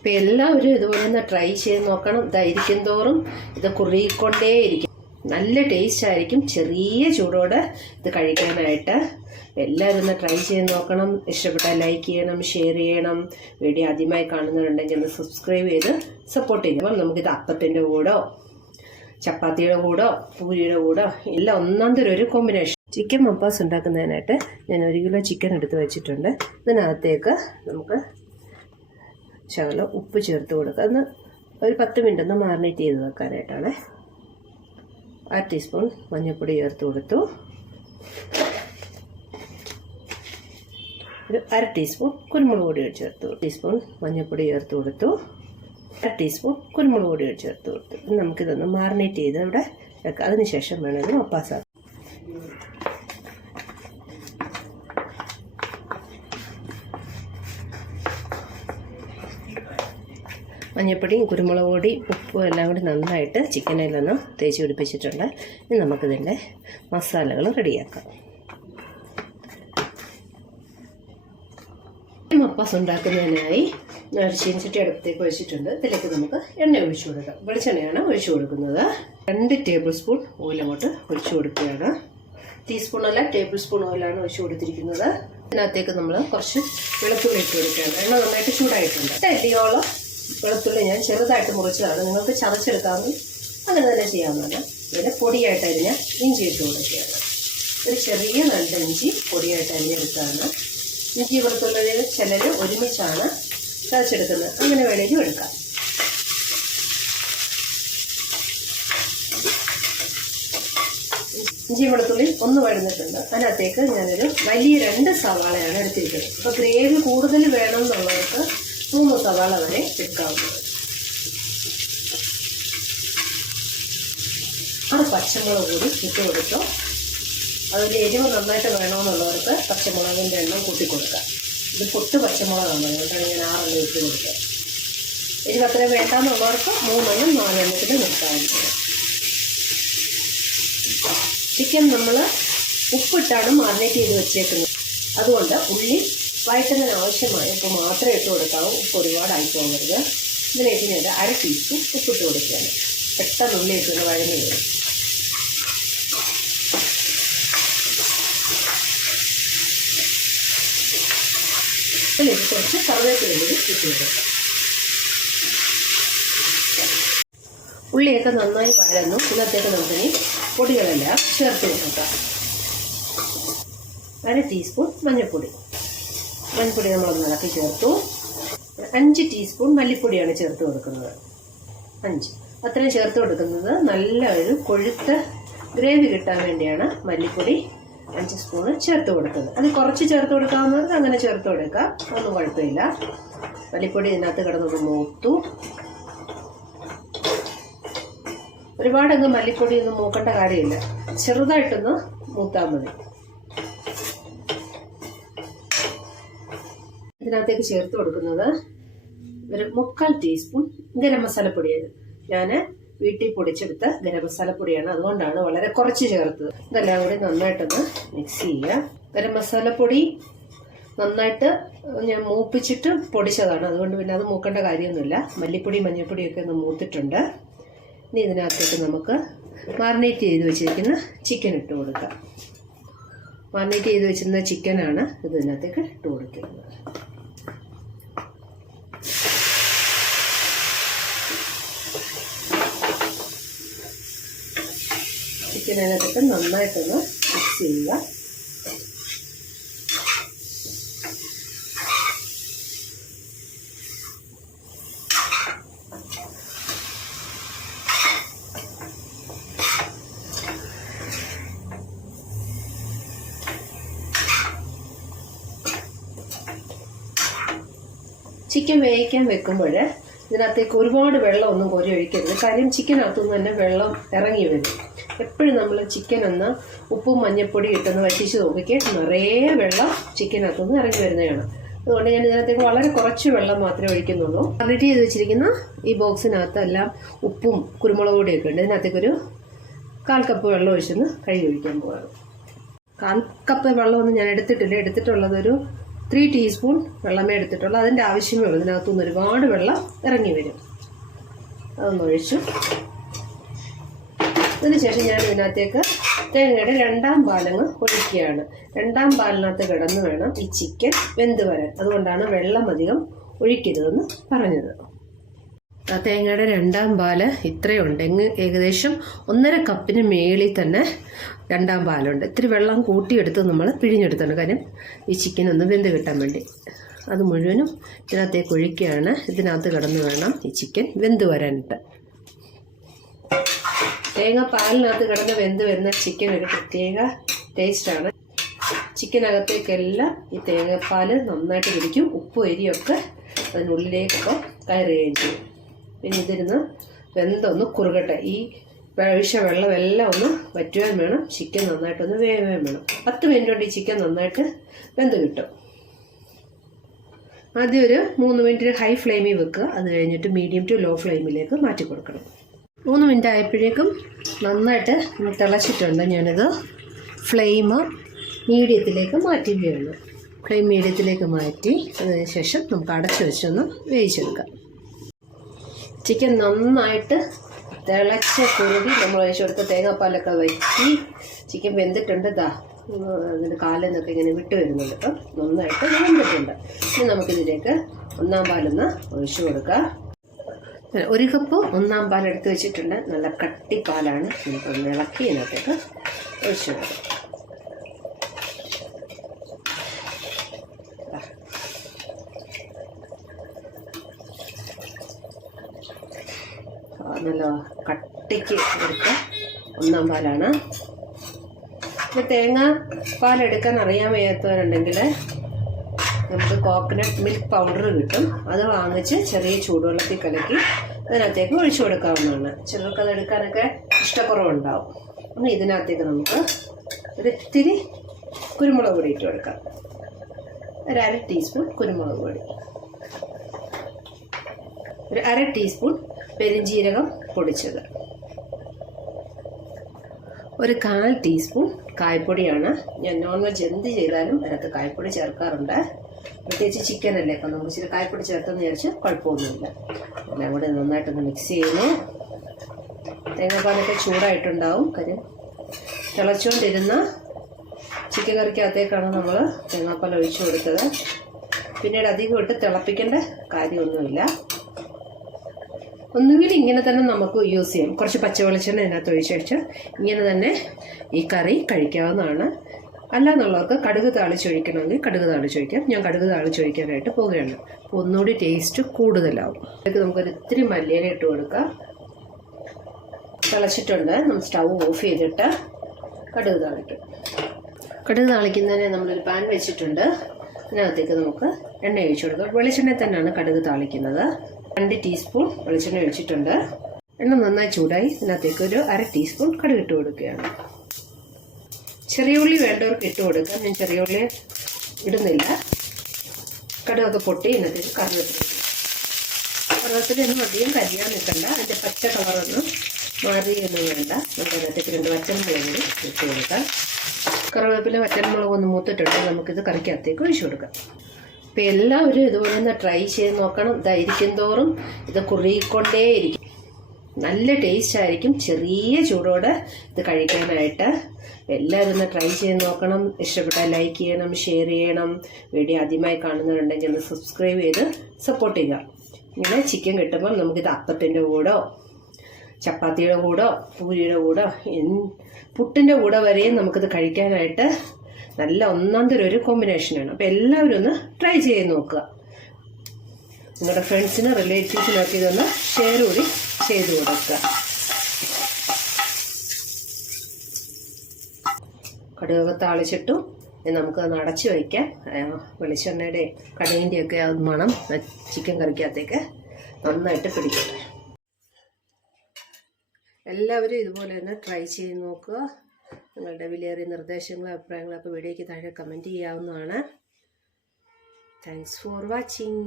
ഇപ്പം എല്ലാവരും ഇതുപോലെ ഒന്ന് ട്രൈ ചെയ്ത് നോക്കണം. ഇതായിരിക്കും തോറും ഇത് കുറുകിക്കൊണ്ടേയിരിക്കും. നല്ല ടേസ്റ്റ് ആയിരിക്കും ചെറിയ ചൂടോടെ ഇത് കഴിക്കാനായിട്ട്. എല്ലാവരും ഒന്ന് ട്രൈ ചെയ്ത് നോക്കണം. ഇഷ്ടപ്പെട്ടാൽ ലൈക്ക് ചെയ്യണം ഷെയർ ചെയ്യണം. വീഡിയോ ആദ്യമായി കാണുന്നുണ്ടെങ്കിൽ ഒന്ന് സബ്സ്ക്രൈബ് ചെയ്ത് സപ്പോർട്ട് ചെയ്യണം. അപ്പം നമുക്കിത് അപ്പത്തിന്റെ കൂടോ ചപ്പാത്തിയുടെ കൂടോ പൂരിയുടെ കൂടോ എല്ലാം ഒന്നാം തരം ഒരു കോമ്പിനേഷൻ ചിക്കൻ മപ്പാസ് ഉണ്ടാക്കുന്നതിനായിട്ട് ഞാൻ ഒരു കിലോ ചിക്കൻ എടുത്ത് വെച്ചിട്ടുണ്ട്. ഇതിനകത്തേക്ക് നമുക്ക് ശകലം ഉപ്പ് ചേർത്ത് കൊടുക്കുക. ഒന്ന് ഒരു പത്ത് മിനിറ്റ് ഒന്ന് മാറിനേറ്റ് ചെയ്ത് വെക്കാനായിട്ടാണ്. അര ടീസ്പൂൺ മഞ്ഞൾപ്പൊടി ചേർത്ത് കൊടുത്തു. ഒരു അര ടീസ്പൂൺ കുരുമുളക് പൊടി ചേർത്ത് ടീസ്പൂൺ മഞ്ഞൾപ്പൊടി ചേർത്ത് കൊടുത്തു. അര ടീസ്പൂൺ കുരുമുളക് പൊടി ചേർത്ത് കൊടുത്തു. നമുക്കിതൊന്ന് മാറിനേറ്റ് ചെയ്ത് ഇവിടെ വെക്കാം. അതിന് ശേഷം വേണം ഇത് മപ്പാസാക്കാം മഞ്ഞൾപ്പൊടിയും കുരുമുളക് പൊടി ഉപ്പും എല്ലാം കൂടി നന്നായിട്ട് ചിക്കനിലൊന്നും തേച്ച് പിടിപ്പിച്ചിട്ടുണ്ട്. ഇനി നമുക്കിതിന്റെ മസാലകൾ റെഡിയാക്കാം. മപ്പാസ് ഉണ്ടാക്കുന്നതിനായി ചീനച്ചട്ടി അടുപ്പത്തേക്ക് ഒഴിച്ചിട്ടുണ്ട് ഇതിലേക്ക് നമുക്ക് എണ്ണ ഒഴിച്ചു കൊടുക്കാം. വെളിച്ചെണ്ണയാണ് ഒഴിച്ചു കൊടുക്കുന്നത്. രണ്ട് ടേബിൾ സ്പൂൺ ഓയിൽ അങ്ങോട്ട് ഒഴിച്ചു കൊടുക്കുകയാണ്. ടീസ്പൂൺ അല്ല ടേബിൾ സ്പൂൺ ഓയിലാണ് ഒഴിച്ചു കൊടുത്തിരിക്കുന്നത്. ഇതിനകത്തേക്ക് നമ്മൾ കുറച്ച് വെളുത്തുള്ളി ഇട്ട് കൊടുക്കുകയാണ്. എണ്ണ നന്നായിട്ട് ചൂടായിട്ടുണ്ട്. അല്ലിയോളം വെളുത്തുള്ളി ഞാൻ ചെറുതായിട്ട് മുറിച്ചതാണ്. നിങ്ങൾക്ക് ചതച്ചെടുക്കാമെങ്കിൽ അങ്ങനെ തന്നെ ചെയ്യാവുന്നതാണ്. പിന്നെ പൊടിയായിട്ട് അരിഞ്ഞ ഇഞ്ചി ഇട്ട് കൊടുക്കുകയാണ്. ഒരു ചെറിയ നല്ല ഇഞ്ചി പൊടിയായിട്ട് അരിഞ്ഞെടുത്താണ്. ഇഞ്ചി വെളുത്തുള്ളി ചിലർ ഒരുമിച്ചാണ് ചതച്ചെടുക്കുന്നത്. അങ്ങനെ വേണമെങ്കിലും എടുക്കാം. ഇഞ്ചി വെളുത്തുള്ളി ഒന്ന് വഴുന്നിട്ടുണ്ട്. അതിനകത്തേക്ക് ഞാനൊരു വലിയ രണ്ട് സവാളയാണ് എടുത്തിരിക്കുന്നത്. അപ്പോൾ ഗ്രേവി കൂടുതൽ വേണം എന്നുള്ളവർക്ക് മൂന്ന് സവാള വരെ എടുക്കാവുന്നത്. ആറ് പച്ചമുളക് കൂടി ഇട്ട് കൊടുത്തു. അതിന്റെ എരിവ് നന്നായിട്ട് വേണമെന്നുള്ളവർക്ക് പച്ചമുളകിന്റെ എണ്ണം കൂട്ടി കൊടുക്കാം. ഇത് പൊട്ട് പച്ചമുളകാണ്. അതുകൊണ്ടാണ് ഞാൻ ആറെണ്ണം ഇട്ട് കൊടുക്കുക എരിവ് അത്ര വേണ്ടാന്നുള്ളവർക്ക് മൂന്നെണ്ണം നാലെണ്ണത്തിന് നിർത്താവുന്നത് ചിക്കൻ നമ്മൾ ഉപ്പിട്ടാണ് മാറിനേറ്റ് ചെയ്ത് വെച്ചേക്കുന്നത്. അതുകൊണ്ട് ഉള്ളി വഴറ്റുന്നതിന് ആവശ്യമായ ഉപ്പ് മാത്രമേ ഇട്ട് കൊടുക്കാവൂ. ഉപ്പ് ഒരുപാടായി പോകരുത്. ഇതിലേക്ക് ഞാൻ അര ടീസ്പൂൺ ഉപ്പിട്ട് കൊടുക്കുകയാണ്. പെട്ടെന്ന് ഉള്ളിലേക്ക് ഒന്ന് വഴങ്ങി വരും. ഇതിലേക്ക് കുറച്ച് കറിവേപ്പില കൂടി ഇട്ട് കൊടുക്കാം. ഉള്ളിയൊക്കെ നന്നായി വഴന്നു. ഇന്നത്തേക്ക് നമുക്കിനി പൊടികളെല്ലാം ചേർത്ത് കൊടുക്കാം. അര ടീസ്പൂൺ മഞ്ഞൾപ്പൊടി. മഞ്ഞൾപ്പൊടി നമ്മളൊന്ന് ഇളക്കി ചേർത്തു. അഞ്ച് ടീസ്പൂൺ മല്ലിപ്പൊടിയാണ് ചേർത്ത് കൊടുക്കുന്നത്. അഞ്ച്. അത്രയും ചേർത്ത് കൊടുക്കുന്നത് നല്ല ഒരു കൊഴുത്ത ഗ്രേവി കിട്ടാൻ വേണ്ടിയാണ് മല്ലിപ്പൊടി അഞ്ച് സ്പൂണ് ചേർത്ത് കൊടുക്കുന്നത്. അത് കുറച്ച് ചേർത്ത് കൊടുക്കാവുന്നത് അങ്ങനെ ചേർത്ത് കൊടുക്കാം. ഒന്നും കുഴപ്പമില്ല. മല്ലിപ്പൊടി ഇതിനകത്ത് കിടന്നത് മൂത്തു. ഒരുപാടങ്ങ് മല്ലിപ്പൊടി ഒന്നും മൂക്കേണ്ട കാര്യമില്ല. ചെറുതായിട്ടൊന്ന് മൂത്താൽ മതി. ഇതിനകത്തേക്ക് ചേർത്ത് കൊടുക്കുന്നത് ഒരു മുക്കാൽ ടീസ്പൂൺ ഗരം മസാലപ്പൊടിയാണ് ഞാൻ വീട്ടിൽ പൊടിച്ചെടുത്ത ഗരം മസാലപ്പൊടിയാണ്. അതുകൊണ്ടാണ് വളരെ കുറച്ച് ചേർത്തത്. ഇതെല്ലാം കൂടി നന്നായിട്ടൊന്ന് മിക്സ് ചെയ്യുക. ഗരം മസാലപ്പൊടി നന്നായിട്ട് ഞാൻ മൂപ്പിച്ചിട്ട് പൊടിച്ചതാണ്. അതുകൊണ്ട് പിന്നെ അത് മൂക്കേണ്ട കാര്യമൊന്നുമില്ല. മല്ലിപ്പൊടി മഞ്ഞൾപ്പൊടിയൊക്കെ ഒന്ന് മൂത്തിട്ടുണ്ട്. ഇനി ഇതിനകത്തേക്ക് നമുക്ക് മാറിനേറ്റ് ചെയ്ത് വെച്ചിരിക്കുന്ന ചിക്കൻ ഇട്ട് കൊടുക്കാം. മാറിനേറ്റ് ചെയ്ത് വെച്ചിരുന്ന ചിക്കനാണ് ഇത് ഇതിനകത്തേക്ക് ഇട്ട് കൊടുക്കുന്നത്. അതിനകത്തേക്ക് നന്നായിട്ടൊന്ന് മിക്സ് ചെയ്യുക. ചിക്കൻ വേവിക്കാൻ വെക്കുമ്പോൾ ഇതിനകത്തേക്ക് ഒരുപാട് വെള്ളമൊന്നും കോരി ഒഴിക്കരുത്. കാര്യം ചിക്കനകത്തുനിന്ന് തന്നെ വെള്ളം ഇറങ്ങി വരും. എപ്പോഴും നമ്മൾ ചിക്കൻ ഒന്ന് ഉപ്പും മഞ്ഞപ്പൊടി ഇട്ടൊന്ന് വറ്റിച്ച് നോക്കിക്ക് നിറയെ വെള്ളം ചിക്കനകത്തുനിന്ന് ഇറങ്ങി വരുന്നതാണ് അതുകൊണ്ട് ഞാൻ ഇതിനകത്തേക്ക് വളരെ കുറച്ച് വെള്ളം മാത്രമേ ഒഴിക്കുന്നുള്ളൂ. കണ്ടിട്ട് ചെയ്ത് വെച്ചിരിക്കുന്ന ഈ ബോക്സിനകത്തെല്ലാം ഉപ്പും കുരുമുളക് പൊടിയൊക്കെ ഉണ്ട്. ഇതിനകത്തേക്കൊരു കാൽ കപ്പ് വെള്ളം ഒഴിച്ചൊന്ന് കഴുകി ഒഴിക്കാൻ പോവാണ്. കാൽ കപ്പ് വെള്ളമൊന്നും ഞാൻ എടുത്തിട്ടില്ല. എടുത്തിട്ടുള്ളതൊരു ത്രീ ടീസ്പൂൺ വെള്ളമേ എടുത്തിട്ടുള്ളൂ. അതിന്റെ ആവശ്യമേ ഉള്ളൂ. ഇതിനകത്തുനിന്ന് ഒരുപാട് വെള്ളം ഇറങ്ങി വരും. അതൊന്നൊഴിച്ചു അതിനുശേഷം ഞാൻ ഇതിനകത്തേക്ക് തേങ്ങയുടെ രണ്ടാം പാലങ്ങ് ഒഴിക്കുകയാണ്. രണ്ടാം പാലിനകത്ത് കിടന്ന് വേണം ഈ ചിക്കൻ വെന്ത് വരാൻ. അതുകൊണ്ടാണ് വെള്ളം അധികം ഒഴിക്കരുതെന്ന് പറഞ്ഞത്. തേങ്ങയുടെ രണ്ടാം പാൽ ഇത്രയുണ്ട്. എങ്ങ് ഏകദേശം ഒന്നര കപ്പിന് മേളിൽ തന്നെ രണ്ടാം പാലുണ്ട്. ഇത്തിരി വെള്ളം കൂട്ടിയെടുത്ത് നമ്മൾ പിഴിഞ്ഞെടുത്താണ് കാര്യം ഈ ചിക്കൻ ഒന്ന് വെന്ത് കിട്ടാൻ വേണ്ടി. അത് മുഴുവനും ഇതിനകത്തേക്ക് ഒഴിക്കുകയാണ്. ഇതിനകത്ത് കിടന്ന് വേണം ഈ ചിക്കൻ വെന്ത് വരാനിട്ട് തേങ്ങ പാലിനകത്ത് കിടന്ന് വെന്ത് വരുന്ന ചിക്കൻ ഒരു പ്രത്യേക ടേസ്റ്റാണ് ചിക്കനകത്തേക്കെല്ലാം ഈ തേങ്ങാപ്പാൽ നന്നായിട്ട് പിടിക്കും. ഉപ്പും എരിയൊക്കെ അതിനുള്ളിലേക്കൊക്കെ കയറുകയും ചെയ്യും. പിന്നെ ഇതിരുന്ന് വെന്തൊന്ന് കുറുകട്ടെ. ഈ ഒഴിച്ച വെള്ളമെല്ലാം ഒന്ന് വറ്റുവാൻ വേണം. ചിക്കൻ നന്നായിട്ടൊന്ന് വേവാൻ വേണം. പത്ത് മിനിറ്റ് കൊണ്ട് ഈ ചിക്കൻ നന്നായിട്ട് വെന്ത് കിട്ടും. ആദ്യം ഒരു മൂന്ന് മിനിറ്റ് ഹൈ ഫ്ലെയിമിൽ വെക്കുക. അത് കഴിഞ്ഞിട്ട് മീഡിയം ടു ലോ ഫ്ലെയിമിലേക്ക് മാറ്റി കൊടുക്കണം. മൂന്ന് മിനിറ്റ് ആയപ്പോഴേക്കും നന്നായിട്ട് തിളച്ചിട്ടുണ്ട് ഞാനിത് ഫ്ലെയിം മീഡിയത്തിലേക്ക് മാറ്റുകയാണ് ഫ്ലെയിം മീഡിയത്തിലേക്ക് മാറ്റി അതിന് ശേഷം നമുക്ക് അടച്ചു വെച്ചൊന്ന് വേവിച്ചെടുക്കാം. ചിക്കൻ നന്നായിട്ട് തിളച്ച കുറുകി നമ്മൾ ഒഴിച്ചു കൊടുത്ത തേങ്ങാപ്പാലൊക്കെ വറ്റി ചിക്കൻ വെന്തിട്ടുണ്ട്. ഇതാ അതിന്റെ കാലിൽ നിന്നൊക്കെ ഇങ്ങനെ വിട്ട് വരുന്നുണ്ട് കേട്ടോ. നന്നായിട്ട് വെന്തിട്ടുണ്ട്. ഇനി നമുക്കിതിലേക്ക് ഒന്നാം പാലൊന്ന് ഒഴിച്ചു കൊടുക്കാം. ഒരു കപ്പ് ഒന്നാം പാൽ എടുത്ത് വെച്ചിട്ടുണ്ട്. നല്ല കട്ടി പാലാണ് നമുക്കൊന്ന് ഇളക്കി ഇതിനകത്തേക്ക് ഒഴിച്ചു കൊടുക്കാം. നല്ല കട്ടിക്ക് എടുത്ത ഒന്നാം പാലാണ്. പിന്നെ തേങ്ങ പാലെടുക്കാൻ അറിയാൻ വയ്യാത്തവരുണ്ടെങ്കിൽ നമുക്ക് കോക്കനട്ട് മിൽക്ക് പൗഡർ കിട്ടും. അത് വാങ്ങിച്ച് ചെറിയ ചൂടുവെള്ളത്തിൽ കലക്കി അതിനകത്തേക്ക് ഒഴിച്ചു കൊടുക്കാവുന്നതാണ്. ചിലർക്ക് അത് എടുക്കാനൊക്കെ ഇഷ്ടക്കുറവുണ്ടാവും. അപ്പം ഇതിനകത്തേക്ക് നമുക്ക് ഒരിത്തിരി കുരുമുളക് പൊടി ഇട്ട് കൊടുക്കാം. ഒരു അര ടീസ്പൂൺ കുരുമുളക് പൊടി. ഒരു അര ടീസ്പൂൺ പെരിഞ്ജീരകം പൊടിച്ചത്. ഒരു കാൽ ടീസ്പൂൺ കായ്പൊടിയാണ് ഞാൻ നോൺ വെജ് എന്ത് ചെയ്താലും അതിനകത്ത് കായ്പൊടി ചേർക്കാറുണ്ട്. പ്രത്യേകിച്ച് ചിക്കൻ അല്ലേ? അപ്പം നമുക്ക് ഇച്ചിരി കായ്പൊടി ചേർത്തെന്ന് വിചാരിച്ച് കുഴപ്പമൊന്നുമില്ല. എല്ലാം കൂടി നന്നായിട്ടൊന്ന് മിക്സ് ചെയ്യുന്നു. തേങ്ങാപ്പാലൊക്കെ ചൂടായിട്ടുണ്ടാവും. കാര്യം തിളച്ചുകൊണ്ടിരുന്ന ചിക്കൻ കറിക്കകത്തേക്കാണ് നമ്മൾ തേങ്ങാപ്പാൽ ഒഴിച്ചു കൊടുത്തത്. പിന്നീട് അധികം ഇട്ട് തിളപ്പിക്കേണ്ട കാര്യമൊന്നുമില്ല. ഒന്നുകിൽ ഇങ്ങനെ തന്നെ നമുക്ക് യൂസ് ചെയ്യാം. കുറച്ച് പച്ചവെളിച്ചെണ്ണ ഇതിനകത്ത് വെച്ച് ഇങ്ങനെ തന്നെ ഈ കറി കഴിക്കാവുന്നതാണ്. അല്ലാന്നുള്ളവർക്ക് കടുക് താളിച്ചൊഴിക്കണമെങ്കിൽ കടുക് താളിച്ചൊഴിക്കാം ഞാൻ കടുക് താളിച്ചൊഴിക്കാനായിട്ട് പോവുകയാണ്. അപ്പോൾ ഒന്നുകൂടി ടേസ്റ്റ് കൂടുതലാവും. ഇതിലേക്ക് നമുക്കൊരു ഇത്തിരി മല്ലിയില ഇട്ട് കൊടുക്കാം. തിളച്ചിട്ടുണ്ട്. നമ്മൾ സ്റ്റൗ ഓഫ് ചെയ്തിട്ട് കടുക് താളിക്കും. കടുക് താളിക്കുന്നതിന് നമ്മളൊരു പാൻ വെച്ചിട്ടുണ്ട്. അതിനകത്തേക്ക് നമുക്ക് എണ്ണ ഒഴിച്ചു കൊടുക്കാം. വെളിച്ചെണ്ണ തന്നെയാണ് കടുക് താളിക്കുന്നത്. രണ്ട് ടീസ്പൂൺ വെളിച്ചെണ്ണ ഒഴിച്ചിട്ടുണ്ട്. എണ്ണ നന്നായി ചൂടായി ഇതിനകത്തേക്ക് ഒരു അര ടീസ്പൂൺ കടുക് ഇട്ട് കൊടുക്കുകയാണ്. ചെറിയ ഉള്ളി വേണ്ടവർക്ക് ഇട്ട് കൊടുക്കാം. ഞാൻ ചെറിയ ഉള്ളി ഇടുന്നില്ല. കടുകൊക്കെ പൊട്ടി ഇതിനകത്തേക്ക് കറിവേപ്പില കറിവേപ്പിലൊന്നും അധികം കരിയാൻ നിൽക്കണ്ട. അതിന്റെ പച്ച കളറൊന്നും മാറിയൊന്നും വേണ്ട. നമുക്ക് അതിനകത്തേക്ക് രണ്ട് വറ്റൻമുളക് ഇട്ട് കൊടുക്കാം. കറിവേപ്പില വറ്റൻമുളക് ഒന്ന് മൂത്തിട്ടുണ്ട്. നമുക്കിത് കറിക്കകത്തേക്ക് ഒഴിച്ചു കൊടുക്കാം. അപ്പം എല്ലാവരും ഇതുപോലെ ഒന്ന് ട്രൈ ചെയ്ത് നോക്കണം. ഇതായിരിക്കും തോറും ഇത് കുറുകിക്കൊണ്ടേയിരിക്കും. നല്ല ടേസ്റ്റ് ആയിരിക്കും ചെറിയ ചൂടോടെ ഇത് കഴിക്കാനായിട്ട്. എല്ലാവരും ഒന്ന് ട്രൈ ചെയ്ത് നോക്കണം. ഇഷ്ടപ്പെട്ടാൽ ലൈക്ക് ചെയ്യണം ഷെയർ ചെയ്യണം. വീഡിയോ ആദ്യമായി കാണുന്നുണ്ടെങ്കിൽ ഒന്ന് സബ്സ്ക്രൈബ് ചെയ്ത് സപ്പോർട്ട് ചെയ്യുക. ഇങ്ങനെ ചിക്കൻ കിട്ടുമ്പോൾ നമുക്കിത് അപ്പത്തിന്റെ കൂടോ ചപ്പാത്തിയുടെ കൂടോ പൂരിയുടെ കൂടോ പുട്ടിന്റെ കൂടെ വരെയും നമുക്കിത് കഴിക്കാനായിട്ട് നല്ല ഒന്നാന്തര തരം ഒരു കോമ്പിനേഷനാണ് അപ്പോൾ എല്ലാവരും ഒന്ന് ട്രൈ ചെയ്ത് നോക്കുക. നിങ്ങളുടെ ഫ്രണ്ട്സിനും റിലേറ്റീവ്സിനൊക്കെ ഇതൊന്ന് ഷെയർ കൂടി ചെയ്ത് കൊടുക്കുക. കടുകൊക്കെ താളിച്ചിട്ടു നമുക്ക് അത് അടച്ചു വയ്ക്കാം. വെളിച്ചെണ്ണയുടെ കടുകിന്റെയൊക്കെ ആ മണം ചിക്കൻ കറിക്കകത്തേക്ക് നന്നായിട്ട് പിടിക്കട്ടെ. എല്ലാവരും ഇതുപോലെ തന്നെ ട്രൈ ചെയ്ത് നോക്കുക. നിങ്ങളുടെ വിലയേറിയ നിർദ്ദേശങ്ങളും അഭിപ്രായങ്ങളും ഒക്കെ വീഡിയോയ്ക്ക് താഴെ കമന്റ് ചെയ്യാവുന്നതാണ്. Thanks for watching